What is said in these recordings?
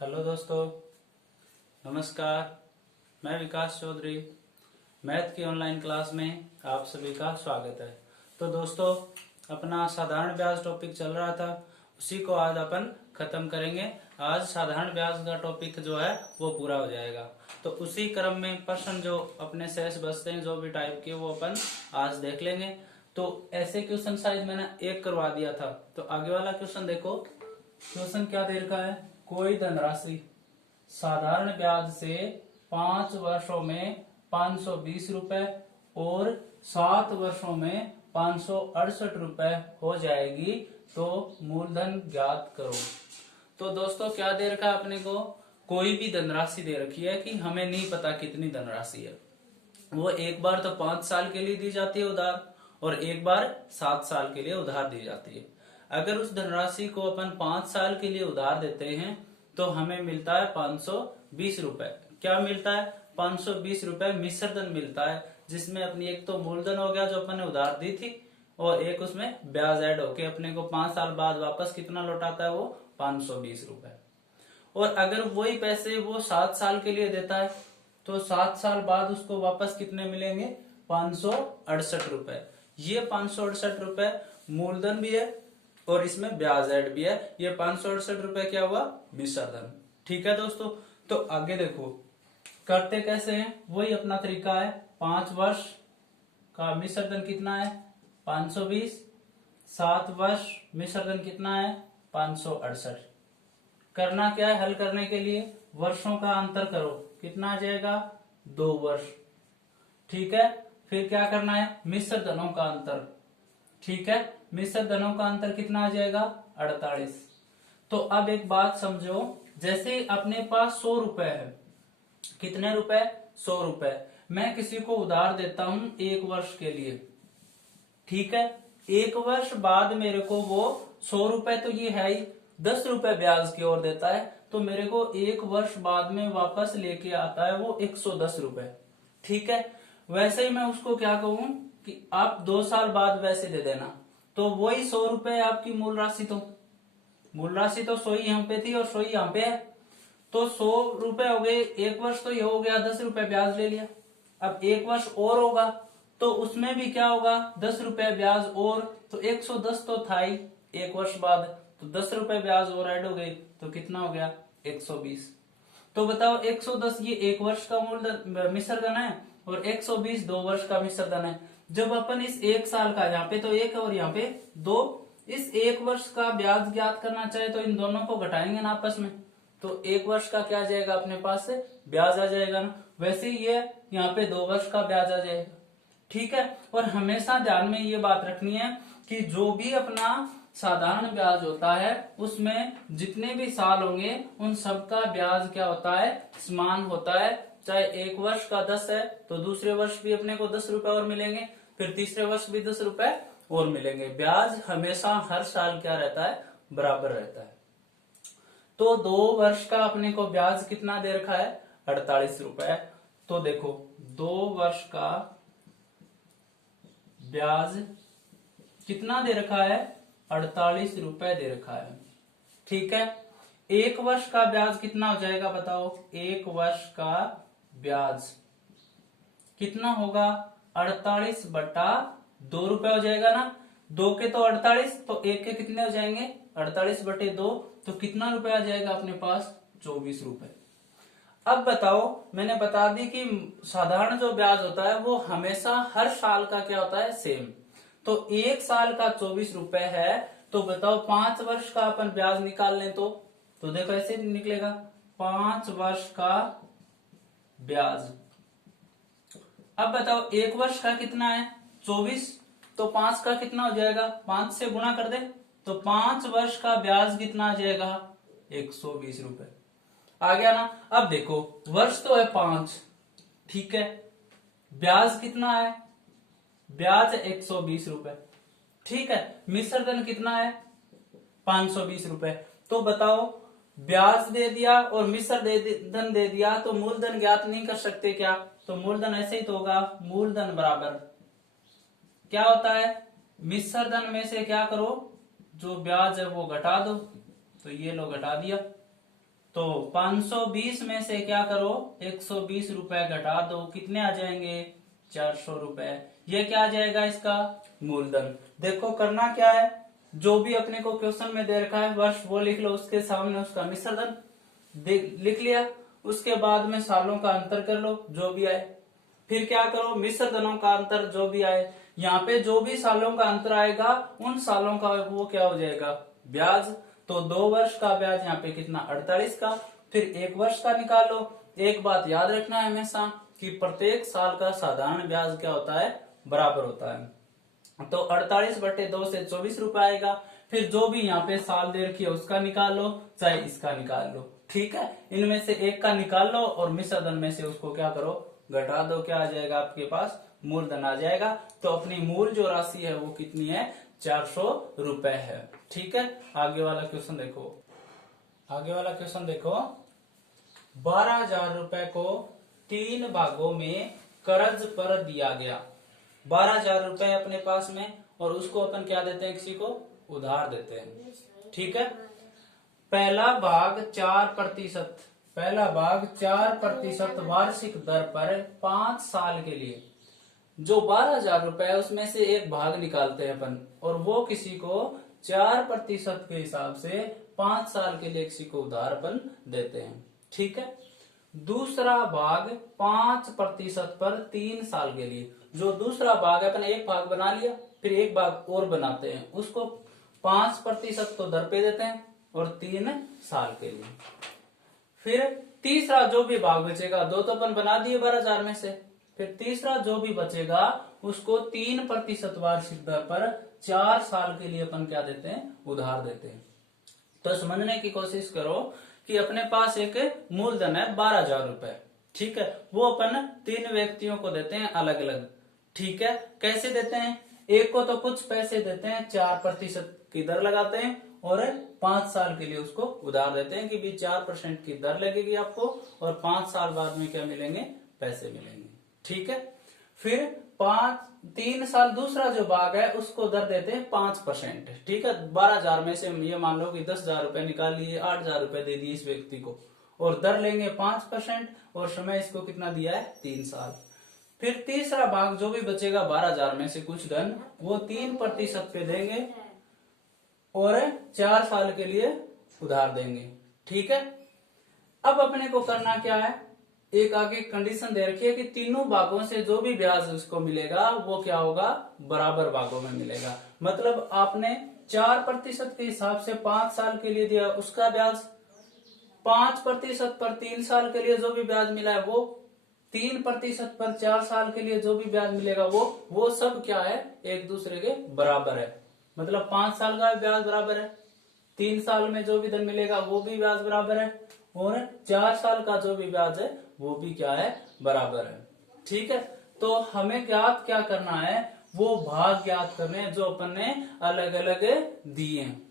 Hello दोस्तों, नमस्कार। मैं विकास चौधरी। मैथ की ऑनलाइन क्लास में आप सभी का स्वागत है। तो दोस्तों, अपना साधारण ब्याज टॉपिक चल रहा था, उसी को आज अपन खत्म करेंगे। आज साधारण ब्याज का टॉपिक जो है वो पूरा हो जाएगा। तो उसी क्रम में प्रश्न जो अपने शेष बचते हैं जो भी टाइप के, वो अपन आज देख लेंगे। तो ऐसे क्वेश्चन शायद मैंने एक करवा दिया था, तो आगे वाला क्वेश्चन देखो। क्वेश्चन क्या दे रखा है? कोई धनराशि साधारण ब्याज से 5 वर्षों में 520 रुपए और 7 वर्षों में 568 रुपए हो जाएगी, तो मूलधन ज्ञात करो। तो दोस्तों, क्या दे रखा है अपने को? कोई भी धनराशि दे रखी है कि हमें नहीं पता कितनी धनराशि है। वो एक बार तो 5 साल के लिए दी जाती है उधार, और एक बार 7 साल के लिए उधार दी जाती है। अगर उस धनराशि को अपन 5 साल के लिए उधार देते हैं तो हमें मिलता है 520 रुपए। क्या मिलता है? 520 रुपए मिश्र धन मिलता है, जिसमें अपनी एक तो मूलधन हो गया जो अपन ने उधार दी थी, और एक उसमें ब्याज ऐड होके अपने को 5 साल बाद वापस कितना लौटाता है? वो 520 रुपए। और अगर वही पैसे वो 7 साल के लिए देता है तो 7 साल बाद उसको वापस कितने मिलेंगे? 568 रुपए। ये 568 रुपए मूलधन भी है और इसमें ब्याज ऐड भी है। ये 568 रुपए क्या हुआ? मिश्र धन। ठीक है दोस्तों, तो आगे देखो करते कैसे हैं। वही अपना तरीका है। 5 वर्ष का मिश्र धन कितना है? 520। 7 वर्ष मिश्र धन कितना है? 568। करना क्या है? हल करने के लिए वर्षों का अंतर करो, कितना आ जाएगा? 2 वर्ष। ठीक है, फिर क्या करना है? मिश्र धनों का अंतर। ठीक है, मिश्र धनों का अंतर कितना आ जाएगा? 48। तो अब एक बात समझो, जैसे अपने पास 100 रुपए है। कितने रुपए? 100 रुपए। मैं किसी को उधार देता हूं 1 वर्ष के लिए। ठीक है, 1 वर्ष बाद मेरे को वो 100 रुपए तो ये है ही, 10 रुपए ब्याज की ओर देता है, तो मेरे को 1 वर्ष बाद में वापस लेके आता है वो 110 रुपए। ठीक है, वैसे ही मैं उसको क्या कहूं कि आप 2 साल बाद वैसे दे देना, तो वही 100 रुपए आपकी मूल राशि तो 100 ही यहाँ पे थी और 100 ही यहाँ पे है, तो 100 रुपए हो गए। 1 वर्ष तो ये हो गया, 10 रुपए ब्याज ले लिया। अब 1 वर्ष और होगा तो उसमें भी क्या होगा? 10 रुपए ब्याज और, तो 110 तो था ही 1 वर्ष बाद, तो 10 रुपए ब्याज और ऐड हो गए, तो कितना हो गया? 120। तो बताओ 110 ये 1 वर्ष का मूलधन मिश्र धन है और 120 2 वर्ष का मिश्र धन है। जब अपन इस 1 साल का, यहाँ पे तो 1 है और यहाँ पे 2, इस 1 वर्ष का ब्याज ज्ञात करना चाहे तो इन दोनों को घटाएंगे ना आपस में, तो 1 वर्ष का क्या आ जाएगा अपने पास से? ब्याज आ जाएगा ना। वैसे ही ये यहाँ पे 2 वर्ष का ब्याज आ जाएगा। ठीक है, और हमेशा ध्यान में ये बात रखनी है कि जो भी अपना साधारण ब्याज होता है उसमें जितने भी साल होंगे उन सबका ब्याज क्या होता है? समान होता है। चाहे 1 वर्ष का 10 है तो दूसरे वर्ष भी अपने को 10 रुपए और मिलेंगे, फिर तीसरे वर्ष भी 10 रुपए और मिलेंगे। ब्याज हमेशा हर साल क्या रहता है? बराबर रहता है। तो 2 वर्ष का अपने को ब्याज कितना दे रखा है? 48 रुपए। तो देखो 2 वर्ष का ब्याज कितना दे रखा है? 48 रुपए दे रखा है। ठीक है, 1 वर्ष का ब्याज कितना हो जाएगा बताओ? 1 वर्ष का ब्याज कितना होगा? 48 बटा 2 रुपए हो जाएगा ना। 2 के तो 48, तो 1 के कितने हो जाएंगे? 48 बटे 2, तो कितना रुपए आ जाएगा अपने पास? 24 रुपए। अब बताओ, मैंने बता दी कि साधारण जो ब्याज होता है वो हमेशा हर साल का क्या होता है? सेम। तो 1 साल का 24 रुपए है, तो बताओ 5 वर्ष का अपन ब्याज निकाल लें तो देखो ऐसे निकलेगा। 5 वर्ष का ब्याज। अब बताओ 1 वर्ष का कितना है? 24, तो 5 का कितना हो जाएगा? 5 से गुणा कर दे, तो 5 वर्ष का ब्याज कितना आ जाएगा? 120 रुपए आ गया ना। अब देखो वर्ष तो है 5, ठीक है, ब्याज कितना है? ब्याज 120 रुपए। ठीक है, मिश्र धन कितना है? 520 रुपए। तो बताओ ब्याज दे दिया और मिश्र धन दे दिया, तो मूलधन ज्ञात नहीं कर सकते क्या? तो मूलधन ऐसे ही तो होगा, मूलधन बराबर क्या होता है? मिश्र धन में से क्या करो? जो ब्याज है वो घटा दो, तो ये लो घटा दिया, तो 520 में से क्या करो 120 रुपए घटा दो, कितने आ जाएंगे 400 रुपए। ये क्या आ जाएगा इसका मूलधन। देखो करना क्या है, जो भी अपने को क्वेश्चन में दे रखा है वर्ष वो लिख लो, उसके सामने उसका मिश्र धन लिख लिया, उसके बाद में सालों का अंतर कर लो जो भी आए, फिर क्या करो मिश्र धनों का अंतर जो भी आए, यहाँ पे जो भी सालों का अंतर आएगा उन सालों का वो क्या हो जाएगा ब्याज। तो 2 वर्ष का ब्याज यहाँ पे कितना 48 का, फिर 1 वर्ष का निकाल लो। एक बात याद रखना है हमेशा कि प्रत्येक साल का साधारण ब्याज क्या होता है बराबर होता है। तो 48/2 से 24 रुपए आएगा। फिर जो भी यहाँ पे साल दे रखी है उसका निकाल लो, चाहे इसका निकाल लो, ठीक है। इनमें से एक का निकाल लो और मिश्र धन में से उसको क्या करो घटा दो, क्या आ जाएगा आपके पास मूलधन आ जाएगा। तो अपनी मूल जो राशि है वो कितनी है 400 रुपए है, ठीक है। आगे वाला क्वेश्चन देखो, आगे वाला क्वेश्चन देखो 12,000 रुपए को 3 भागों में कर्ज पर दिया गया। 12,000 रुपए अपने पास में और उसको अपन क्या देते हैं किसी को उधार देते हैं, ठीक है। पहला भाग 4%, पहला भाग 4% वार्षिक दर पर 5 साल के लिए। जो 12,000 रुपए है उसमें से एक भाग निकालते हैं अपन और वो किसी को 4% के हिसाब से 5 साल के लिए किसी को उधार अपन देते हैं, ठीक है। दूसरा भाग 5% पर 3 साल के लिए। जो दूसरा भाग है अपन एक भाग बना लिया, फिर एक भाग और बनाते हैं, उसको 5% तो दर पे देते हैं और 3 साल के लिए। फिर तीसरा जो भी भाग बचेगा, 2 तो अपन बना दिए 12,000 में से, फिर तीसरा जो भी बचेगा उसको 3% वार्षिक दर पर 4 साल के लिए अपन क्या देते हैं उधार देते हैं। तो समझने की कोशिश करो कि अपने पास एक मूलधन है 12,000 रुपए, ठीक है। वो अपन 3 व्यक्तियों को देते हैं अलग अलग, ठीक है। कैसे देते हैं, एक को तो कुछ पैसे देते हैं 4% की दर लगाते हैं और 5 साल के लिए उसको उधार देते हैं कि भी 4% की दर लगेगी आपको और 5 साल बाद में क्या मिलेंगे पैसे मिलेंगे, ठीक है। फिर 3 साल दूसरा जो भाग है उसको दर देते हैं 5%, ठीक है। 12,000 में से ये मान लो कि 10,000 रुपए निकाल लिए, 8,000 रुपए दे दिए इस व्यक्ति को और दर लेंगे 5% और समय इसको कितना दिया है 3 साल। फिर तीसरा भाग जो भी बचेगा 12,000 में से कुछ धन वो 3% पे देंगे और 4 साल के लिए उधार देंगे, ठीक है। अब अपने को करना क्या है, एक आगे कंडीशन दे रखी है कि तीनों भागों से जो भी ब्याज उसको मिलेगा वो क्या होगा बराबर भागों में मिलेगा। मतलब आपने 4% के हिसाब से 5 साल के लिए दिया उसका ब्याज, 5% पर 3 साल के लिए जो भी ब्याज मिला है वो, 3% पर 4 साल के लिए जो भी ब्याज मिलेगा वो सब क्या है एक दूसरे के बराबर है। मतलब 5 साल का ब्याज बराबर है, 3 साल में जो भी धन मिलेगा वो भी ब्याज बराबर है और 4 साल का जो भी ब्याज है वो भी क्या है बराबर है, ठीक है। तो हमें ज्ञात क्या करना है, वो भाग ज्ञात करने हैं जो अपन ने अलग अलग दिए हैं।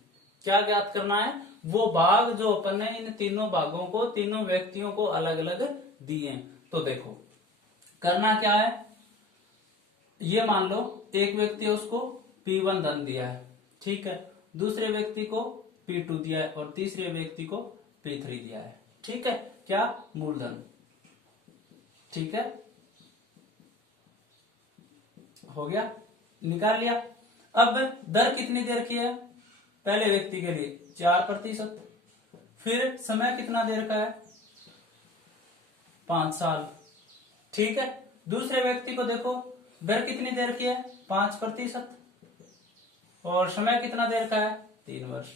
क्या ज्ञात करना है, वो भाग जो अपन ने इन तीनों भागों को तीनों व्यक्तियों को अलग अलग दिए हैं। तो देखो करना क्या है, ये मान लो एक व्यक्ति है उसको P1 धन दिया है, ठीक है। दूसरे व्यक्ति को P2 दिया है और तीसरे व्यक्ति को P3 दिया है, ठीक है। क्या मूलधन, ठीक है, हो गया, निकाल लिया। अब दर कितनी देर की है, पहले व्यक्ति के लिए 4%, फिर समय कितना देर का है 5 साल, ठीक है। दूसरे व्यक्ति को देखो दर कितनी देर की है 5% और समय कितना देर का है 3 वर्ष।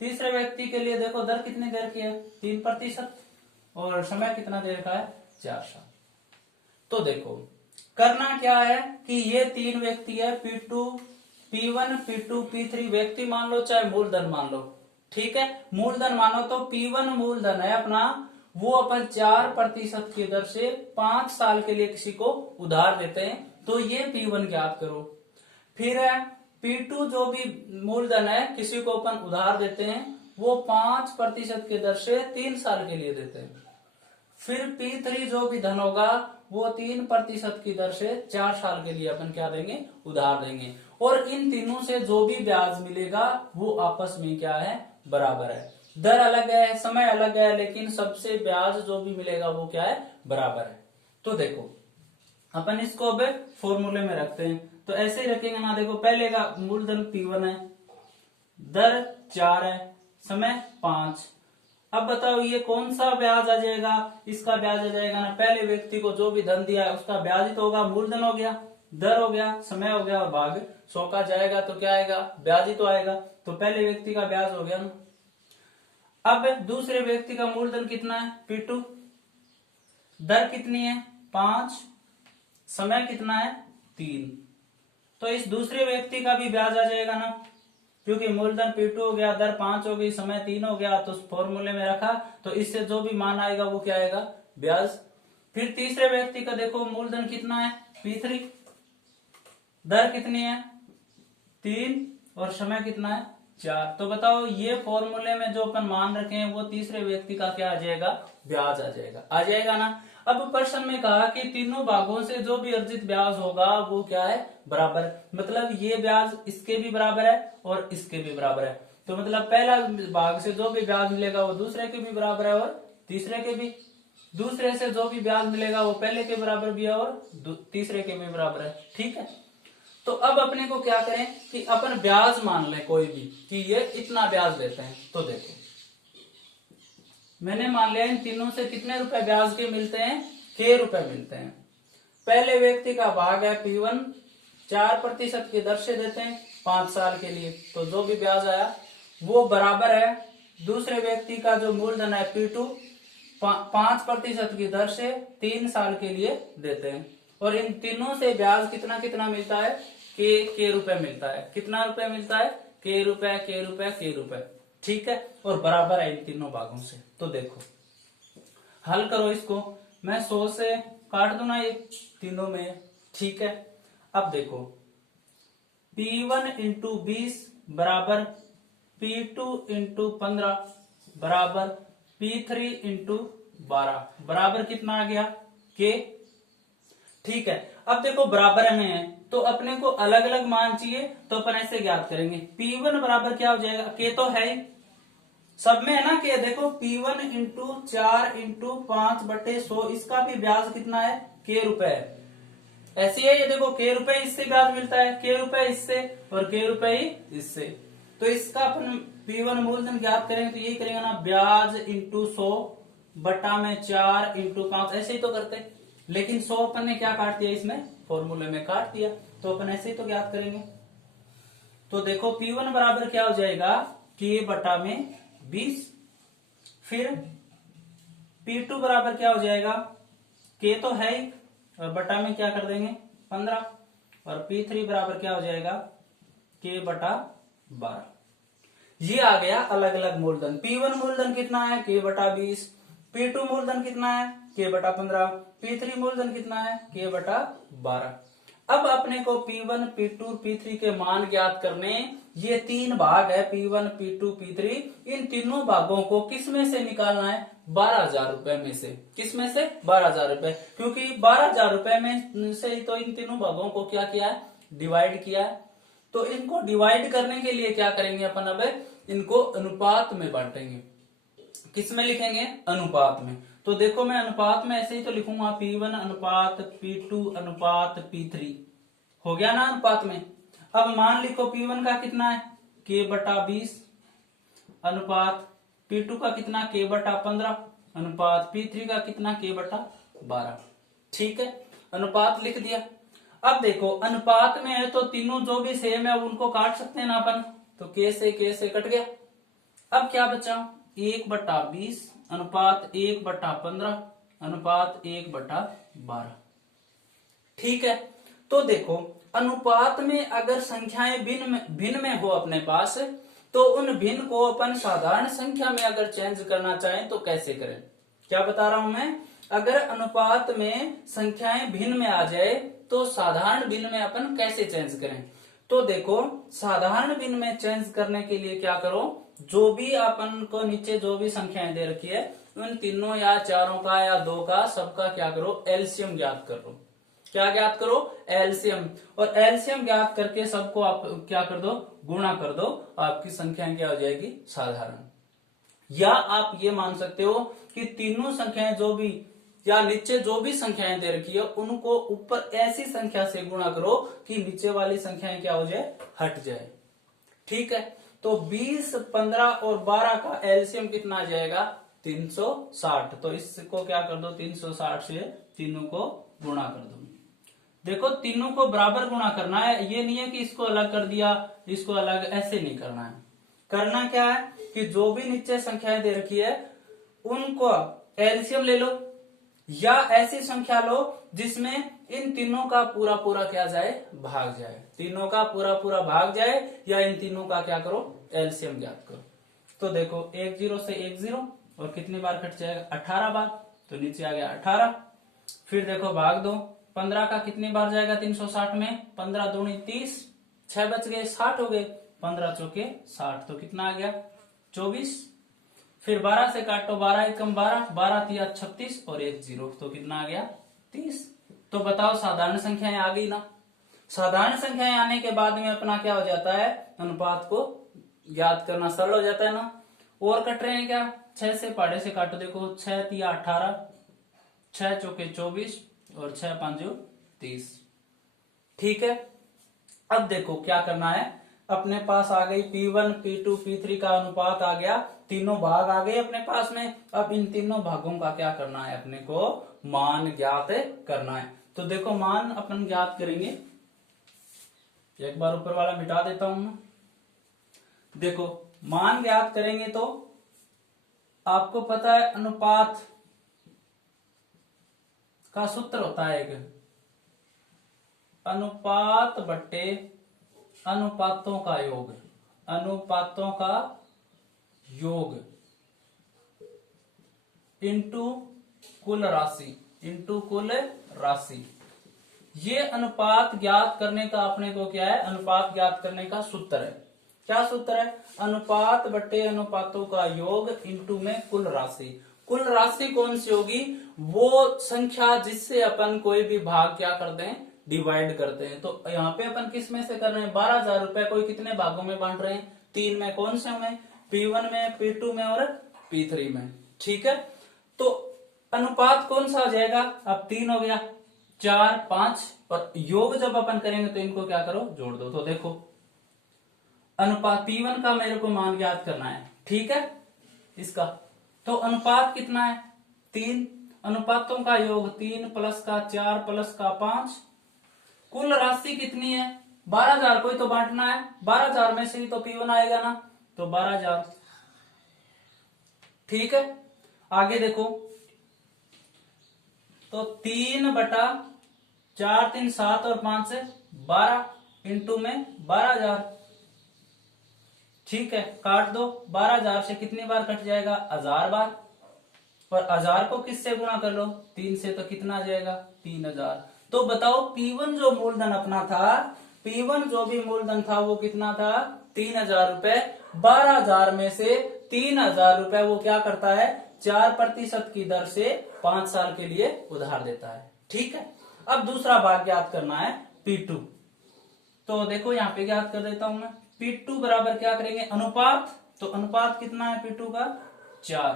तीसरे व्यक्ति के लिए देखो दर कितनी देर की है 3% और समय कितना देर का है 4 साल। तो देखो करना क्या है कि ये 3 व्यक्ति है P2, P1, P2, P3 व्यक्ति मान लो चाहे मूलधन मान लो, ठीक है। मूलधन मानो तो P1 मूलधन है अपना, वो अपन 4% की दर से 5 साल के लिए किसी को उधार देते हैं, तो ये P1 ज्ञात करो। फिर P2 जो भी मूलधन है किसी को अपन उधार देते हैं वो 5% की दर से 3 साल के लिए देते हैं। फिर P3 जो भी धन होगा वो 3% की दर से 4 साल के लिए अपन क्या देंगे उधार देंगे और इन तीनों से जो भी ब्याज मिलेगा वो आपस में क्या है बराबर है। दर अलग है, समय अलग है, लेकिन सबसे ब्याज जो भी मिलेगा वो क्या है, बराबर है। तो देखो अपन इसको अब फॉर्मूले में रखते हैं, तो ऐसे ही रखेंगे ना। देखो पहले का मूलधन P1 है, दर 4 है, समय 5। अब बताओ ये कौन सा ब्याज आ जाएगा, इसका ब्याज आ जाएगा ना, पहले व्यक्ति को जो भी धन दिया है उसका ब्याज ही तो होगा। मूलधन हो गया, दर हो गया, समय हो गया, और भाग 100 का जाएगा तो क्या आएगा, ब्याज ही तो आएगा। तो पहले व्यक्ति का ब्याज हो गया ना। अब दूसरे व्यक्ति का मूलधन कितना है, P2, दर कितनी है 5, समय कितना है 3। तो इस दूसरे व्यक्ति का भी ब्याज आ जाएगा ना, क्योंकि मूलधन P2 हो गया, दर 5 हो गई, समय 3 हो गया, तो फॉर्मूले में रखा, तो इससे जो भी मान आएगा वो क्या आएगा, ब्याज। फिर तीसरे व्यक्ति का देखो मूलधन कितना है P3, दर कितनी है 3, और समय कितना है 4। तो बताओ ये फॉर्मूले में जो अपन मान रखे हैं वो तीसरे व्यक्ति का क्या आ जाएगा, ब्याज आ जाएगा, आ जाएगा ना। अब प्रश्न में कहा कि तीनों भागों से जो भी अर्जित ब्याज होगा वो क्या है, बराबर। मतलब ये ब्याज इसके भी बराबर है और इसके भी बराबर है। तो मतलब पहला भाग से जो भी ब्याज मिलेगा वो दूसरे के भी बराबर है और तीसरे के भी। दूसरे से जो भी ब्याज मिलेगा वो पहले के बराबर भी है और तीसरे के भी बराबर है। ठीक है, तो अब अपने को क्या करें कि अपन ब्याज मान लें कोई भी कि ये इतना ब्याज देते हैं। तो देखो मैंने मान लिया इन तीनों से कितने रुपए ब्याज के मिलते हैं, K रुपए मिलते हैं। पहले व्यक्ति का भाग है P1, 4% की दर से देते हैं 5 साल के लिए, तो जो भी ब्याज आया वो बराबर है दूसरे व्यक्ति का जो मूलधन है P2, 5% की दर से 3 साल के लिए देते हैं। और इन तीनों से ब्याज कितना कितना मिलता है, K रुपए मिलता है। कितना रुपए मिलता है, K रुपए, K रुपए, K रुपए। ठीक है, और बराबर है इन तीनों भागों से। तो देखो हल करो इसको, मैं 100 से काट दूं ना ये तीनों में। ठीक है, अब देखो P1 इंटू 20 बराबर P2 इंटू 15 बराबर P3 इंटू 12 बराबर कितना आ गया, K। ठीक है, अब देखो बराबर में है तो अपने को अलग अलग मान चाहिए, तो अपन ऐसे ज्ञात करेंगे। P1 बराबर क्या हो जाएगा, K तो है ही, सब में है ना K। देखो P1 इंटू 4 इंटू 5/100, इसका भी ब्याज कितना है, K रुपए है। ऐसे है ये देखो K रुपए इससे ब्याज मिलता है, K रुपए इससे और K रुपए ही इससे। तो इसका अपन P1 मूलधन ज्ञात करेंगे तो यही करेंगे ना, ब्याज इंटू 100 बटा में 4 इंटू 5, ऐसे ही तो करते। लेकिन 100 अपन ने क्या काट दिया, इसमें फॉर्मूले में काट दिया, तो अपन ऐसे ही तो ज्ञात करेंगे। तो देखो P1 बराबर क्या हो जाएगा, K बटा में 20। फिर P2 बराबर क्या हो जाएगा, K तो है ही और बटा में क्या कर देंगे 15। और P3 बराबर क्या हो जाएगा, K बटा 12। ये आ गया अलग अलग मूलधन। P1 मूलधन कितना है, K बटा 20। P2 मूलधन कितना है, K बटा 15। P3 मूलधन कितना है, K बटा 12। अब अपने को P1, P2, P3 के मान ज्ञात करने। ये 3 भाग है P1, P2, P3। इन तीनों भागों को किस में से निकालना है, 12,000 रुपए में से। किस में से, 12,000 रुपए, क्योंकि 12,000 रुपए में से तो इन तीनों भागों को क्या किया है, डिवाइड किया है। तो इनको डिवाइड करने के लिए क्या करेंगे अपन, अब इनको अनुपात में बांटेंगे। किस में लिखेंगे, अनुपात में। तो देखो मैं अनुपात में ऐसे ही तो लिखूंगा, P1 अनुपात P2 अनुपात P3। हो गया ना अनुपात में। अब मान लिखो P1 का कितना है, K बटा 20 अनुपात P2 का कितना, K बटा 15 अनुपात P3 का कितना, K बटा 12। ठीक है, अनुपात लिख दिया। अब देखो अनुपात में है तो तीनों जो भी सेम है उनको काट सकते हैं ना अपन, तो K से कट गया। अब क्या बचा, 1/20 अनुपात 1/15 अनुपात 1/12। ठीक है, तो देखो अनुपात में अगर संख्याएं भिन्न में हो अपने पास, तो उन भिन्न को अपन साधारण संख्या में अगर चेंज करना चाहें तो कैसे करें। क्या बता रहा हूं मैं, अगर अनुपात में संख्याएं भिन्न में आ जाए तो साधारण भिन्न में अपन कैसे चेंज करें। तो देखो साधारण भिन्न में चेंज करने के लिए क्या करो, जो भी अपन को नीचे जो भी संख्याएं दे रखी है उन तीनों या चारों का या 2 का सबका क्या करो, एलसीएम ज्ञात करो। क्या ज्ञात करो, एलसीएम। और एलसीएम ज्ञात करके सबको आप क्या कर दो, गुणा कर दो, आपकी संख्या क्या हो जाएगी, साधारण। या आप ये मान सकते हो कि तीनों संख्याएं जो भी या नीचे जो भी संख्याएं दे रखी है उनको ऊपर ऐसी संख्या से गुणा करो कि नीचे वाली संख्याएं क्या हो जाए, हट जाए। ठीक है, तो 20, 15 और 12 का एलसीएम कितना आ जाएगा, 360। तो इसको क्या कर दो, 360 से तीनों को गुणा कर दो। देखो तीनों को बराबर गुणा करना है, ये नहीं है कि इसको अलग कर दिया इसको अलग, ऐसे नहीं करना है। करना क्या है कि जो भी नीचे संख्याएं दे रखी है उनको एलसीएम ले लो या ऐसी संख्या लो जिसमें इन तीनों का पूरा पूरा क्या जाए, भाग जाए। तीनों का पूरा पूरा भाग जाए या इन तीनों का क्या करो, एलसीएम ज्ञात करो। तो देखो 1 0 से 1 0 और कितनी बार कट जाएगा, 18 बार। तो नीचे आ गया 18। फिर देखो भाग दो, 15 का कितनी बार जाएगा 360 में, 15 दूनी 30, 6 बच गए 60 हो गए, 15 चौके 60, तो कितना आ गया 24। फिर 12 से काटो, 12 एकम 12, 12 तिया 36 और 1 0, तो कितना आ गया 30। तो बताओ साधारण संख्याएं आ गई ना। साधारण संख्याएं आने के बाद में अपना क्या हो जाता है, अनुपात को ज्ञात करना सरल हो जाता है ना। और कट रहे हैं क्या, 6 से पाड़े से काटो, देखो 6 तिया 18, 6 चौके 24 और 6 5 30। ठीक है, अब देखो क्या करना है, अपने पास आ गई P1, P2, P3 का अनुपात आ गया, तीनों भाग आ गए अपने पास में। अब इन तीनों भागों का क्या करना है, अपने को मान ज्ञात करना है। तो देखो मान अपन ज्ञात करेंगे, एक बार ऊपर वाला मिटा देता हूं मैं। देखो मान ज्ञात करेंगे तो आपको पता है अनुपात का सूत्र होता है एक, अनुपात बट्टे अनुपातों का योग, अनुपातों का योग इंटू कुल राशि, इंटू कुल राशि। ये अनुपात ज्ञात करने का अपने को क्या है, अनुपात ज्ञात करने का सूत्र है। क्या सूत्र है, अनुपात बट्टे अनुपातों का योग इंटू में कुल राशि। कुल राशि कौन सी होगी, वो संख्या जिससे अपन कोई भी भाग क्या करते हैं, डिवाइड करते हैं। तो यहाँ पे अपन किस में से कर रहे हैं, 12,000 रुपए कोई कितने भागों में बांट रहे हैं, 3 में। कौन से में, P1 में, P2 में और P3 में। ठीक है, तो अनुपात कौन सा आ जाएगा, अब 3 हो गया, 4 5 और योग जब अपन करेंगे तो इनको क्या करो, जोड़ दो। तो देखो अनुपात P1 का मेरे को मान ज्ञात करना है, ठीक है इसका। तो अनुपात कितना है 3, अनुपातों का योग 3 प्लस का 4 प्लस का 5, कुल राशि कितनी है 12,000, कोई तो बांटना है, 12,000 में से ही तो P1 आएगा ना, तो 12,000। ठीक है, आगे देखो, तो 3 बटा 4 3 7 और 5 से 12 इंटू में 12,000। ठीक है, काट दो, 12,000 से कितनी बार कट जाएगा, 1000 बार। और 1000 को किससे गुणा कर लो, 3 से, तो कितना आ जाएगा 3000। तो बताओ P1 जो मूलधन अपना था, P1 जो भी मूलधन था वो कितना था 3000 रुपए। 12,000 में से 3000 रुपए वो क्या करता है, 4% की दर से 5 साल के लिए उधार देता है। ठीक है, अब दूसरा भाग ज्ञात करना है P2। तो देखो यहाँ पे ज्ञात कर देता हूं मैं, P2 बराबर क्या करेंगे, अनुपात। तो अनुपात कितना है P2 का, 4,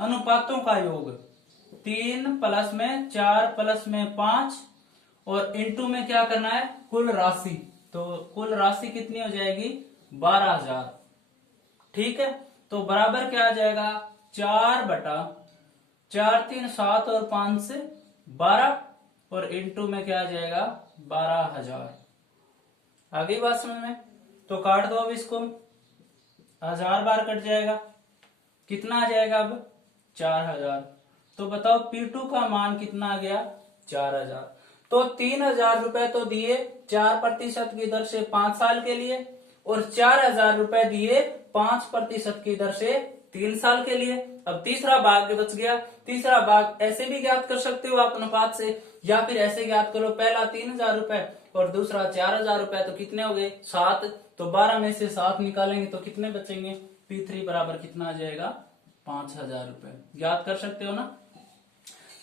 अनुपातों का योग 3 प्लस में 4 प्लस में 5 और इंटू में क्या करना है, कुल राशि। तो कुल राशि कितनी हो जाएगी 12,000। ठीक है, तो बराबर क्या आ जाएगा, 4 बटा 4 3 7 और 5 से 12 और इंटू में क्या आ जाएगा 12,000। आ गई बात समझ में। तो काट दो अब इसको, 1000 बार कट जाएगा, कितना आ जाएगा अब 4000। तो बताओ P2 का मान कितना आ गया 4000। तो 3000 रुपए तो दिए 4% की दर से 5 साल के लिए और 4000 रुपए दिए 5% की दर से 3 साल के लिए। अब तीसरा भाग बच गया, तीसरा भाग ऐसे भी ज्ञात कर सकते हो आप अनुपात से, या फिर ऐसे ज्ञात करो, पहला 3000 रुपए और दूसरा 4000 रुपए, तो कितने हो गए 7। तो 12 में से 7 निकालेंगे तो कितने बचेंगे, P3 बराबर कितना आ जाएगा 5,000 रुपए। ज्ञात कर सकते हो ना।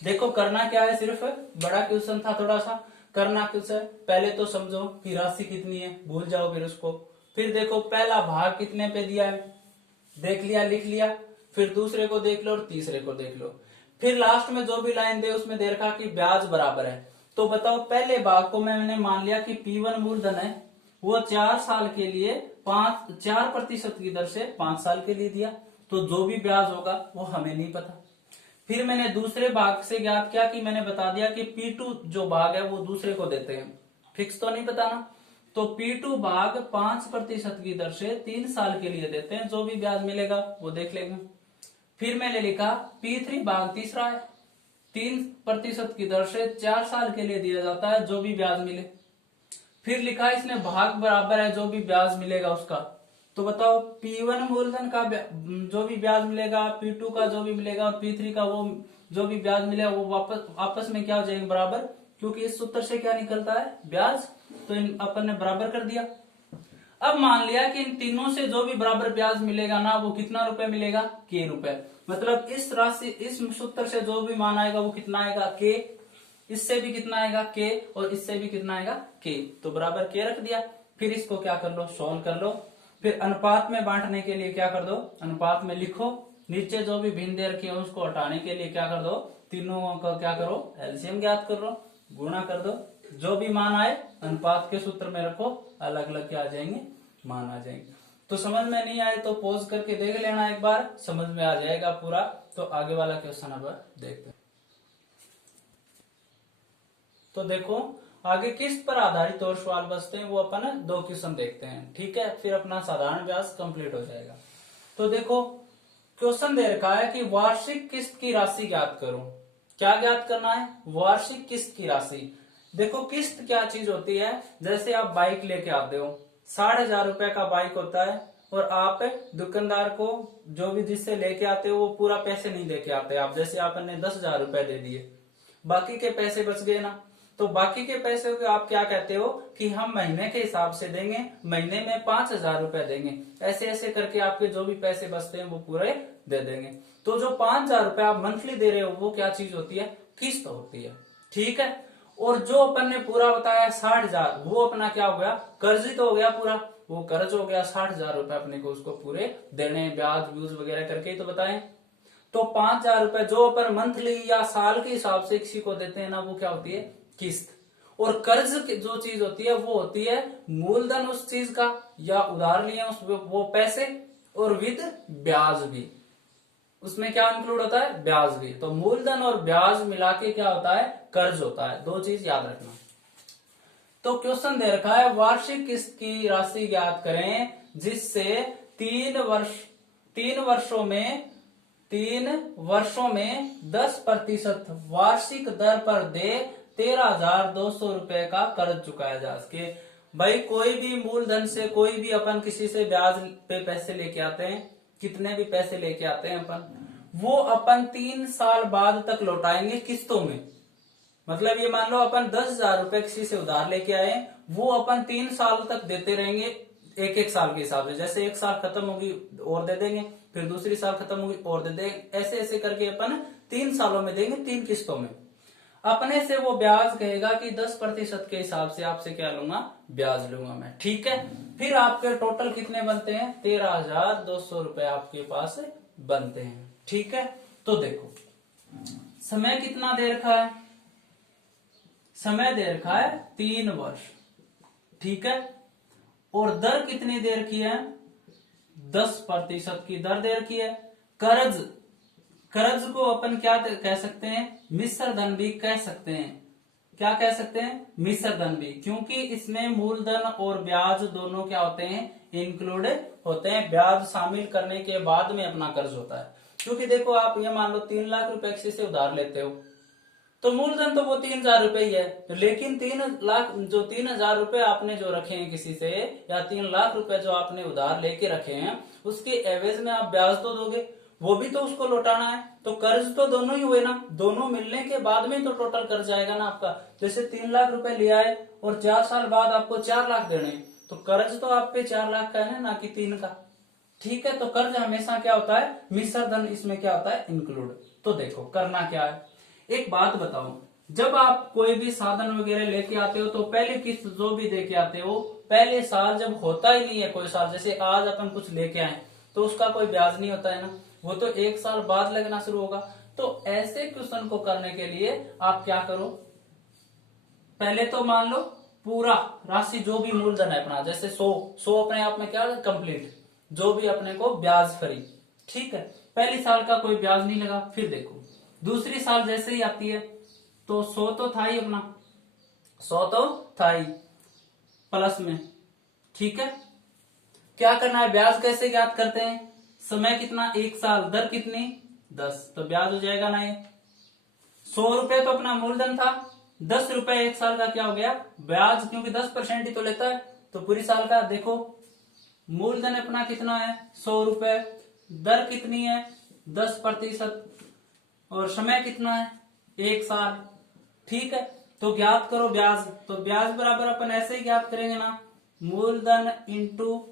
देखो करना क्या है, सिर्फ बड़ा क्वेश्चन था, थोड़ा सा करना कुछ है, पहले तो समझो कि राशि कितनी है, भूल जाओ फिर उसको। फिर देखो पहला भाग कितने पे दिया है, देख लिया लिख लिया, फिर दूसरे को देख लो और तीसरे को देख लो। फिर लास्ट में जो भी लाइन दे उसमें दे रखा कि ब्याज बराबर है। तो बताओ पहले भाग को मैंने मान लिया कि P1 मूलधन है, वो 4 साल के लिए 4% की दर से 5 साल के लिए दिया, तो जो भी ब्याज होगा वो हमें नहीं पता। फिर मैंने दूसरे भाग से ज्ञात किया कि मैंने बता दिया कि P2 जो भाग है वो दूसरे को देते हैं, फिक्स तो नहीं पता ना, तो P2 भाग 5% की दर से 3 साल के लिए देते हैं, जो भी ब्याज मिलेगा वो देख लेंगे। फिर मैंने लिखा P3 भाग तीसरा है, 3% की दर से 4 साल के लिए दिया जाता है, जो भी ब्याज मिले। फिर लिखा इसने भाग बराबर है जो भी ब्याज मिलेगा उसका। तो बताओ P1 मूलधन का जो भी ब्याज मिलेगा, P2 का जो भी मिलेगा और P3 का वो जो भी ब्याज मिलेगा वो वापस आपस में क्या हो जाएंगे, बराबर, क्योंकि इस सूत्र से क्या निकलता है, ब्याज। तो इन अपन ने बराबर कर दिया। अब मान लिया कि इन तीनों से जो भी बराबर ब्याज मिलेगा ना वो कितना रुपए मिलेगा, K रुपए। मतलब इस राशि, इस सूत्र से जो भी मान आएगा वो कितना आएगा, K। इससे भी कितना आएगा, K, और इससे भी कितना आएगा, K। तो बराबर K रख दिया। फिर इसको क्या कर लो, सॉल्व कर लो। फिर अनुपात में बांटने के लिए क्या कर दो, अनुपात में लिखो, नीचे जो भी भिन्न दे रखी है उसको हटाने के लिए क्या कर दो, तीनों का क्या करो, एलसीएम ज्ञात कर लो, गुणा कर दो। जो भी मान आए अनुपात के सूत्र में रखो, अलग अलग क्या आ जाएंगे, मान आ जाएंगे। तो समझ में नहीं आए तो पॉज करके देख लेना, एक बार समझ में आ जाएगा पूरा। तो आगे वाला क्वेश्चन अब देखते हैं। तो देखो आगे किस्त पर आधारित और सवाल बचते हैं, वो अपन 2 क्वेश्चन देखते हैं, ठीक है, फिर अपना साधारण ब्याज कंप्लीट हो जाएगा। तो देखो क्वेश्चन दे रखा है कि वार्षिक किस्त की राशि ज्ञात करो। क्या ज्ञात करना है, वार्षिक किस्त की राशि। देखो किस्त क्या चीज होती है, जैसे आप बाइक लेके आते हो, 60,000 रुपए का बाइक होता है, और आप दुकानदार को जो भी जिससे लेके आते हो वो पूरा पैसे नहीं लेके आते आप, जैसे आपने 10,000 रुपए दे दिए, बाकी के पैसे बच गए ना, तो बाकी के पैसे को आप क्या कहते हो कि हम महीने के हिसाब से देंगे, महीने में 5,000 रुपए देंगे, ऐसे ऐसे करके आपके जो भी पैसे बचते हैं वो पूरे दे देंगे। तो जो 5,000 रुपए आप मंथली दे रहे हो वो क्या चीज होती है, किस्त होती है, ठीक है। और जो अपन ने पूरा बताया 60,000, वो अपना क्या हो गया, कर्जित हो गया पूरा, वो कर्ज हो गया 60,000 रुपए अपने को उसको पूरे देने, ब्याज व्यूज वगैरह करके ही तो बताएं। तो 5,000 रुपए जो अपन मंथली या साल के हिसाब से किसी को देते हैं ना, वो क्या होती है, किस्त। और कर्ज जो चीज होती है वो होती है मूलधन उस चीज का, या उधार लिए उस वो पैसे, और विद ब्याज भी, उसमें क्या इंक्लूड होता है, ब्याज भी। तो मूलधन और ब्याज मिला के क्या होता है, कर्ज होता है। 2 चीज याद रखना। तो क्वेश्चन दे रखा है वार्षिक किस्त की राशि ज्ञात करें जिससे 3 वर्षों में 10% वार्षिक दर पर दे 13,200 रुपए का कर्ज चुकाया जा सके। भाई कोई भी मूलधन से, कोई भी अपन किसी से ब्याज पे पैसे लेके आते हैं, कितने भी पैसे लेके आते हैं अपन, वो अपन 3 साल बाद तक लौटाएंगे किस्तों में। मतलब ये मान लो अपन 10,000 रुपए किसी से उधार लेके आए, वो अपन 3 साल तक देते रहेंगे, एक साल के हिसाब से। जैसे एक साल खत्म होगी और दे देंगे, फिर दूसरी साल खत्म होगी और दे देंगे, ऐसे ऐसे करके अपन 3 सालों में देंगे, 3 किस्तों में। अपने से वो ब्याज कहेगा कि 10% के हिसाब से आपसे क्या लूंगा, ब्याज लूंगा मैं, ठीक है। फिर आपके टोटल कितने बनते हैं, 13,200 रुपए आपके पास बनते हैं, ठीक है। तो देखो समय कितना दे रखा है, समय दे रखा है 3 वर्ष, ठीक है। और दर कितनी दे रखी है, 10% की दर दे रखी है। कर्ज को अपन क्या कह सकते हैं, मिश्र धन भी कह सकते हैं। क्या कह सकते हैं, मिश्र धन भी, क्योंकि इसमें मूलधन और ब्याज दोनों क्या होते हैं, इंक्लूड होते हैं। ब्याज शामिल करने के बाद में अपना कर्ज होता है। क्योंकि देखो आप ये मान लो 3 लाख रुपए किसी से उधार लेते हो, तो मूलधन तो वो 3,000 रुपए ही है, लेकिन 3,000 रुपए आपने जो रखे हैं किसी से, या 3 लाख रुपए जो आपने उधार लेके रखे हैं, उसके एवज में आप ब्याज तो दोगे, वो भी तो उसको लौटाना है। तो कर्ज तो दोनों ही हुए ना, दोनों मिलने के बाद में तो टोटल कर्ज आएगा ना आपका। जैसे 3 लाख रुपए ले आए और 4 साल बाद आपको 4 लाख देने, तो कर्ज तो आप पे 4 लाख का है ना कि 3 का, ठीक है। तो कर्ज हमेशा क्या होता है, मिश्र धन इसमें क्या होता है, इंक्लूड। तो देखो करना क्या है, एक बात बताओ, जब आप कोई भी साधन वगैरह लेके आते हो तो पहले किस्त जो भी दे के आते हो, पहले साल जब होता ही नहीं है कोई साल, जैसे आज अपन कुछ लेके आए तो उसका कोई ब्याज नहीं होता है ना, वो तो 1 साल बाद लगना शुरू होगा। तो ऐसे क्वेश्चन को करने के लिए आप क्या करो, पहले तो मान लो पूरा राशि जो भी मूलधन है अपना, जैसे 100 अपने आप में क्या कंप्लीट, जो भी अपने को ब्याज फ्री, ठीक है, पहली साल का कोई ब्याज नहीं लगा। फिर देखो दूसरी साल जैसे ही आती है तो 100 तो था ही अपना, 100 तो था ही प्लस में, ठीक है। क्या करना है, ब्याज कैसे ज्ञात करते हैं, समय कितना 1 साल, दर कितनी 10, तो ब्याज हो जाएगा ना ये 100 रुपए तो अपना मूलधन था, 10 रुपए 1 साल का क्या हो गया ब्याज, क्योंकि 10% ही तो लेता है। तो पूरी साल का देखो मूलधन अपना कितना है 100 रुपए, दर कितनी है 10%, और समय कितना है 1 साल, ठीक है। तो ज्ञात करो ब्याज, तो ब्याज बराबर अपन ऐसे ही ज्ञात करेंगे ना, मूलधन इंटू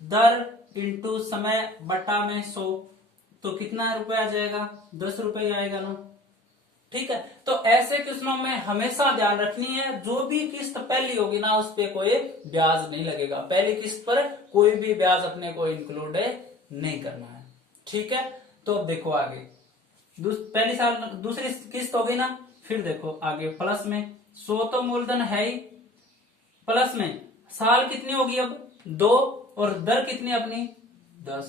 दर इंटू समय बटा में 100, तो कितना रुपए आ जाएगा 10 रुपए आएगा ना, ठीक है। तो ऐसे क्वेश्चनों में हमेशा ध्यान रखनी है, जो भी किस्त पहली होगी ना उस पे कोई ब्याज नहीं लगेगा, पहली किस्त पर कोई भी ब्याज अपने को इंक्लूड नहीं करना है, ठीक है। तो अब देखो आगे पहली साल दूसरी किस्त हो गई ना, फिर देखो आगे प्लस में 100 तो मूलधन है ही, प्लस में साल कितनी होगी अब 2, और दर कितनी अपनी 10,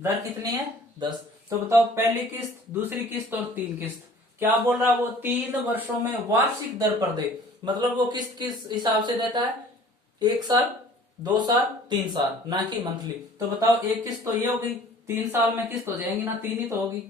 दर कितनी है 10। तो बताओ पहली किस्त, दूसरी किस्त और 3 किस्त, क्या बोल रहा है वो 3 वर्षों में वार्षिक दर पर दे, मतलब वो किस्त किस हिसाब से देता है 1 साल 2 साल 3 साल, ना कि मंथली। तो बताओ एक किस्त तो ये होगी, 3 साल में किस्त हो जाएंगी ना, 3 ही तो होगी,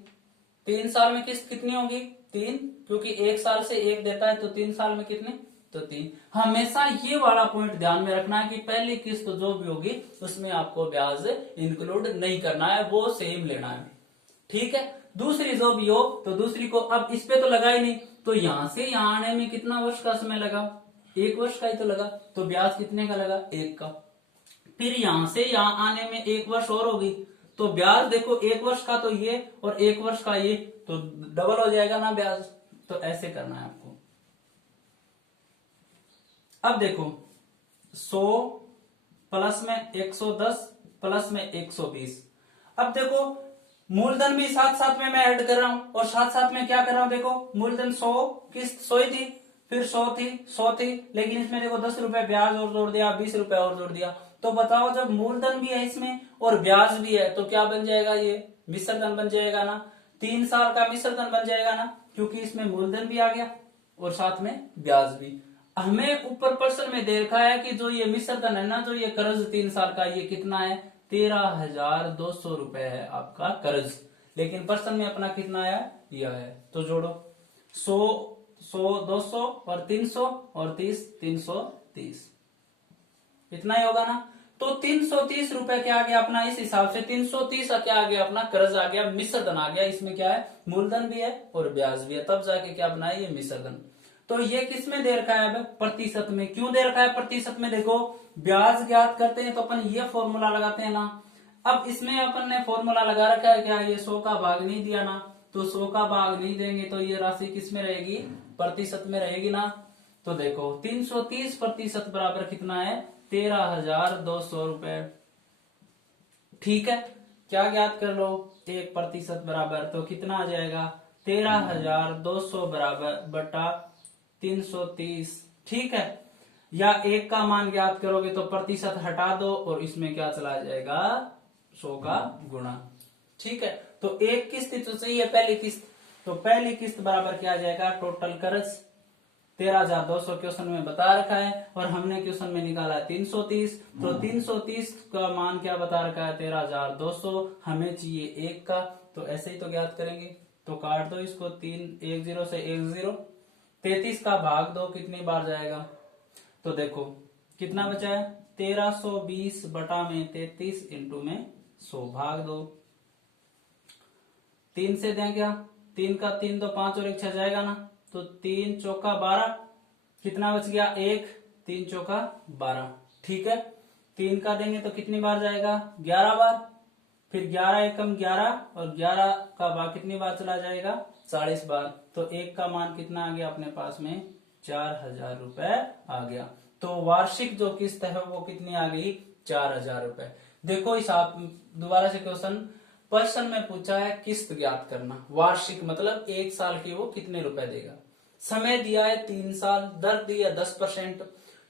3 साल में किस्त कितनी होगी 3, क्योंकि 1 साल से 1 देता है, तो 3 साल में कितने तो 3। हमेशा ये वाला पॉइंट ध्यान में रखना है कि पहली किस्त जो भी होगी उसमें आपको ब्याज इंक्लूड नहीं करना है, वो सेम लेना है, ठीक है। दूसरी जो भी हो तो दूसरी को, अब इस पे तो लगा ही नहीं, तो यहां से यहां आने में कितना वर्ष का समय लगा 1 वर्ष का ही तो लगा, तो ब्याज कितने का लगा 1 का। फिर यहां से यहां आने में 1 वर्ष और होगी, तो ब्याज देखो 1 वर्ष का तो ये और 1 वर्ष का ये, तो डबल हो जाएगा ना ब्याज। तो ऐसे करना है आपको। अब देखो 100 प्लस में 110 प्लस में 120, अब देखो मूलधन भी साथ साथ में मैं ऐड कर रहा हूं, और साथ साथ में क्या कर रहा हूं, देखो मूलधन 100 किस्त 100 ही थी, फिर 100 थी, लेकिन इसमें देखो 10 रुपए ब्याज और जोड़ दिया, 20 रुपए और जोड़ दिया। तो बताओ जब मूलधन भी है इसमें और ब्याज भी है तो क्या बन जाएगा, ये मिश्रधन बन जाएगा ना, 3 साल का मिश्रधन बन जाएगा ना, क्योंकि इसमें मूलधन भी आ गया और साथ में ब्याज भी। हमें ऊपर प्रश्न में दे रखा है कि जो ये मिश्रधन है ना, जो ये कर्ज 3 साल का, ये कितना है 13,200 रुपए है आपका कर्ज, लेकिन प्रश्न में अपना कितना आया यह है। तो जोड़ो 100 200 और 300 और 30 330, इतना ही होगा ना। तो 330 रुपए क्या आ गया अपना, इस हिसाब से 330 क्या आ गया अपना कर्ज आ गया, मिश्रधन आ गया, इसमें क्या है मूलधन भी है और ब्याज भी है, तब जाके क्या अपना है ये मिश्रधन। तो ये किस में दे रखा है, प्रतिशत में। क्यों दे रखा है प्रतिशत में, देखो ब्याज ज्ञात करते हैं तो अपन ये फॉर्मूला लगाते हैं ना, अब इसमें अपन ने फॉर्मूला लगा रखा है क्या, ये 100 का भाग नहीं दिया ना, तो 100 का भाग नहीं देंगे तो ये राशि किस में रहेगी प्रतिशत में रहेगी ना। तो देखो 330 प्रतिशत बराबर कितना है 13,200 रुपए, ठीक है। क्या ज्ञात कर लो 1% बराबर, तो कितना आ जाएगा 13,200 बराबर बटा 330, ठीक है। या 1 का मान ज्ञात करोगे तो प्रतिशत हटा दो और इसमें क्या चला जाएगा 100 का गुणा, ठीक है। तो एक किस्त तो चाहिए पहली किस्त, तो पहली किस्त बराबर क्या आ जाएगा टोटल कर्ज 13,200 क्वेश्चन में बता रखा है, और हमने क्वेश्चन में निकाला है 330, तो 330 का मान क्या बता रखा है 13,200, हमें चाहिए 1 का, तो ऐसे ही तो ज्ञात करेंगे। तो काट दो इसको, 3 1 0 से 1 0, 33 का भाग दो कितनी बार जाएगा, तो देखो कितना बचा है 1320 बटा में 33 इंटू में 100 भाग दो, 3 से दें क्या, 3 का 3 तो 5 और 1 6 जाएगा ना, तो 3 चौका 12, कितना बच गया 1, 3 चौका 12, ठीक है। 3 का देंगे तो कितनी बार जाएगा 11 बार, फिर 11 एकम 11 और 11 का भाग कितनी बार चला जाएगा 40 बार, तो 1 का मान कितना आ गया अपने पास में 4,000 रुपए आ गया। तो वार्षिक जो किस्त है वो कितनी आ गई 4,000 रुपए। देखो हिसाब दोबारा से क्वेश्चन, प्रश्न में पूछा है किस्त ज्ञात करना, वार्षिक मतलब एक साल की वो कितने रुपए देगा। समय दिया है 3 साल, दर दी है 10%।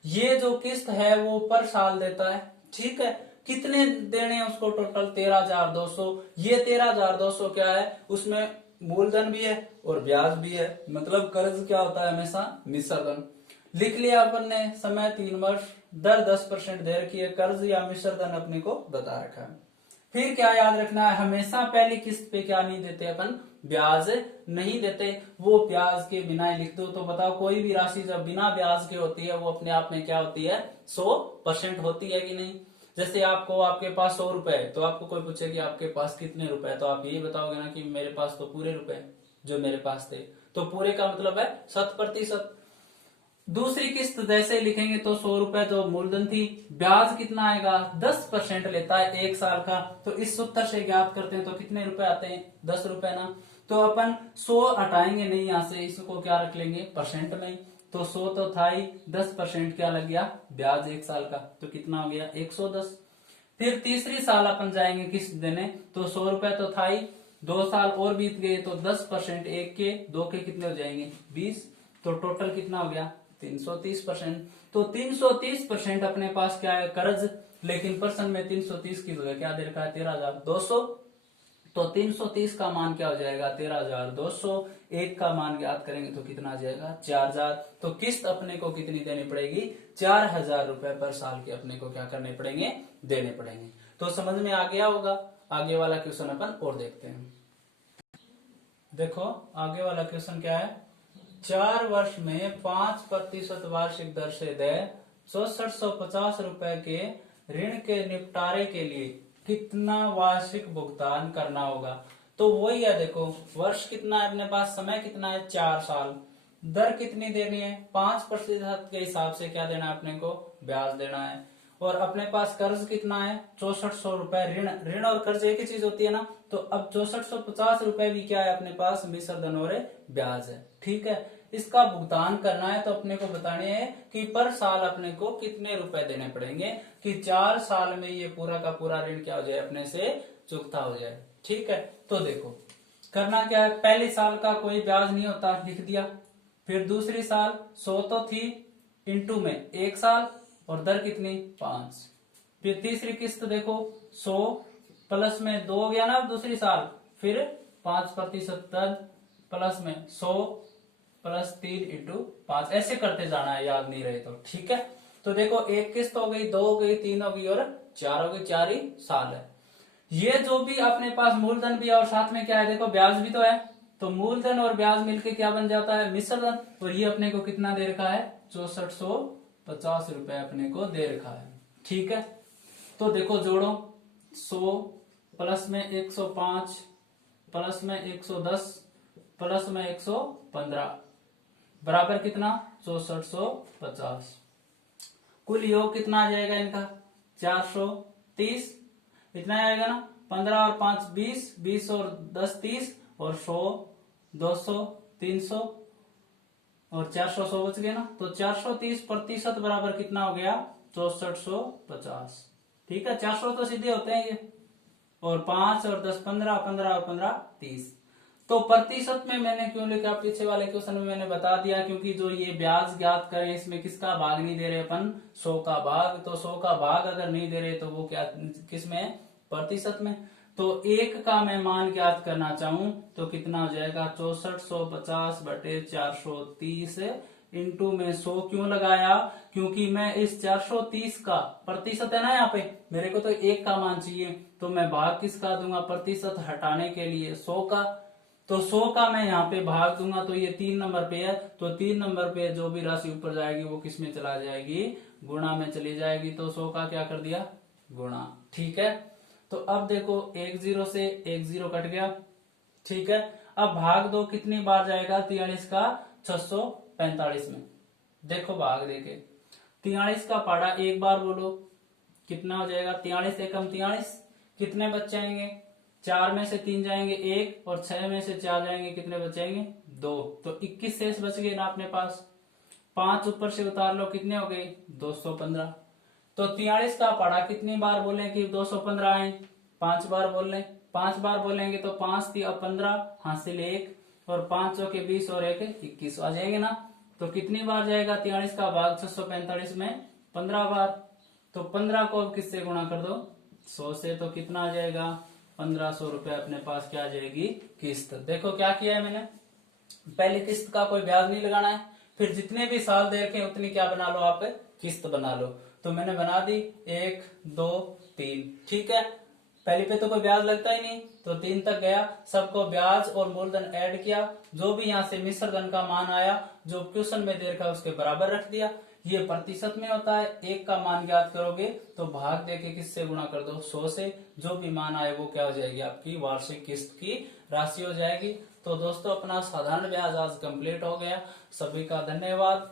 ये जो किस्त है वो पर साल देता है, ठीक है। कितने देने हैं उसको, टोटल 13,200। ये 13,200 क्या है, उसमें मूलधन भी है और ब्याज भी है, मतलब कर्ज क्या होता है हमेशा मिश्र धन। लिख लिया अपन ने, समय 3 वर्ष, दर 10% दे रखी है, कर्ज या मिश्र धन अपने को बता रखा है। फिर क्या याद रखना है, हमेशा पहली किस्त पे क्या नहीं देते अपन, ब्याज नहीं देते। वो ब्याज के बिना लिख दो तो बताओ, कोई भी राशि जब बिना ब्याज के होती है वो अपने आप में क्या होती है, 100% होती है कि नहीं। जैसे आपको, आपके पास 100 रुपए है, तो आपको कोई पूछे कि आपके पास कितने रुपए है, तो आप यही बताओगे ना कि मेरे पास तो पूरे रुपए जो मेरे पास थे। तो पूरे का मतलब है 100%। दूसरी किस्त जैसे ही लिखेंगे तो 100 रुपए जो मूलधन थी, ब्याज कितना आएगा, 10% लेता है एक साल का। तो इस सूत्र से ज्ञात करते हैं तो कितने रुपए आते हैं, 10 रुपए ना। तो अपन 100 हटाएंगे नहीं यहां से, इसको क्या रख लेंगे परसेंट में। तो 100 तो था ही, 10% क्या लग गया, ब्याज एक साल का, तो कितना हो गया 110। फिर तीसरी साल अपन जाएंगे किस्त देने, तो 100 रुपए तो था ही, 2 साल और बीत गए तो 10% एक के, दो के कितने हो जाएंगे 20। तो टोटल कितना हो गया 330%। तो 330% अपने पास क्या है, कर्ज। लेकिन प्रश्न में 330 की जगह क्या दे रखा है, 13,200। तो 330 का मान क्या हो जाएगा 13,200। एक का मान ज्ञात करेंगे तो कितना आ जाएगा 4,000। तो किस्त अपने को कितनी देनी पड़ेगी, 4,000 रुपए पर साल के अपने को क्या करने पड़ेंगे, देने पड़ेंगे। तो समझ में आ गया होगा। आगे वाला क्वेश्चन अपन और देखते हैं। देखो आगे वाला क्वेश्चन क्या है, 4 वर्ष में 5% वार्षिक दर से देय 6450 रुपए के ऋण के निपटारे के लिए कितना वार्षिक भुगतान करना होगा। तो वही है, देखो वर्ष कितना है अपने पास, समय कितना है 4 साल, दर कितनी देनी है 5% के हिसाब से क्या देना है अपने को, ब्याज देना है। और अपने पास कर्ज कितना है 6400 रुपए, ऋण ऋण और कर्ज एक ही चीज होती है ना। तो अब 6450 रुपए भी क्या है अपने पास, मिश्र धन और ब्याज है, ठीक है। इसका भुगतान करना है तो अपने को बताने हैं कि पर साल अपने को कितने रुपए देने पड़ेंगे, कि 4 साल में ये पूरा का पूरा ऋण क्या हो जाए अपने से चुकता हो जाए, ठीक है। तो देखो करना क्या है, पहले साल का कोई ब्याज नहीं होता, लिख दिया। फिर दूसरी साल 100 तो थी, इंटू में 1 साल और दर कितनी 5। फिर तीसरी किस्त देखो 100 प्लस में 2 हो गया ना, अब दूसरी साल फिर 5% दर प्लस में 100 प्लस 3 इंटू 5, ऐसे करते जाना है, याद नहीं रहे तो, ठीक है। तो देखो एक किस्त हो गई, 2 हो गई, 3 हो गई और 4 हो गई, 4 ही साल है। ये जो भी अपने पास मूलधन भी है और साथ में क्या है, देखो ब्याज भी तो है। तो मूलधन और ब्याज मिलके क्या बन जाता है, मिश्र धन। और ये अपने को कितना दे रखा है 6450 रुपए अपने को दे रखा है, ठीक है। तो देखो जोड़ो, 100 प्लस में 105 प्लस में 110 प्लस में 115 बराबर कितना 6450। कुल योग कितना आ जाएगा इनका 430, इतना आएगा ना। 15 और 5 20, 20 और 10 30 और 100 200 300 और 400 100 बच गए ना। तो 430% बराबर कितना हो गया 6450, ठीक है। 400 तो सीधे होते हैं ये, और 5 और 10 15, 15 और 15 30। तो प्रतिशत में मैंने क्यों लिखा, पीछे वाले क्वेश्चन में मैंने बता दिया, क्योंकि जो ये ब्याज ज्ञात करें इसमें किसका भाग नहीं दे रहे अपन, 100 का भाग। तो 100 का भाग अगर नहीं दे रहे तो वो क्या किस में है, प्रतिशत में। तो 1 का मैं मान ज्ञात करना चाहूं तो कितना हो जाएगा 6450 बटे 430 इंटू में 100 क्यों लगाया, क्योंकि मैं इस 430 का प्रतिशत है ना, यहाँ पे मेरे को तो 1 का मान चाहिए, तो मैं भाग किसका दूंगा, प्रतिशत हटाने के लिए 100 का। तो 100 का मैं यहाँ पे भाग दूंगा, तो ये 3 नंबर पे है, तो 3 नंबर पे जो भी राशि ऊपर जाएगी वो किस में चला जाएगी, गुणा में चली जाएगी। तो 100 का क्या कर दिया गुणा, ठीक है। तो अब देखो 1 0 से 1 0 कट गया, ठीक है। अब भाग दो कितनी बार जाएगा 43 का 645 में। देखो भाग देके 43 का पाड़ा एक बार बोलो कितना हो जाएगा, 43 एकम 43, कितने बच जाएंगे, 4 में से 3 जाएंगे 1 और 6 में से 4 जाएंगे, कितने बच जाएंगे 2। तो 21 शेष बच गए ना अपने पास। 5 ऊपर से उतार लो, कितने हो गए 215। तो 43 का पढ़ा कितनी बार बोले कि 215 आए, 5 बार बोल लें, 5 बार बोलेंगे तो 5 × 15 हासिल 1, और 5 चौके 20 और 1 21 आ जाएंगे ना। तो कितनी बार जाएगा 43 का भाग 645 में 15 बार। तो 15 को अब किससे गुणा कर दो 100 से, तो कितना आ जाएगा 1500 रुपए अपने पास क्या आ जाएगी किस्त। देखो क्या किया है मैंने, पहली किस्त का कोई ब्याज नहीं लगाना है, फिर जितने भी साल दे रखे उतनी क्या बना लो आप किस्त बना लो। तो मैंने बना दी 1 2 3, ठीक है। पहले पे तो कोई ब्याज लगता ही नहीं, तो 3 तक गया, सबको ब्याज और मूलधन ऐड किया, जो भी यहाँ से मिश्र धन का मान आया जो क्वेश्चन में दे रखा है उसके बराबर रख दिया। ये प्रतिशत में होता है, 1 का मान ज्ञात करोगे तो भाग देके किससे गुणा कर दो 100 से, जो भी मान आए वो क्या हो जाएगी आपकी वार्षिक किस्त की राशि हो जाएगी। तो दोस्तों अपना साधारण ब्याज आज कंप्लीट हो गया। सभी का धन्यवाद।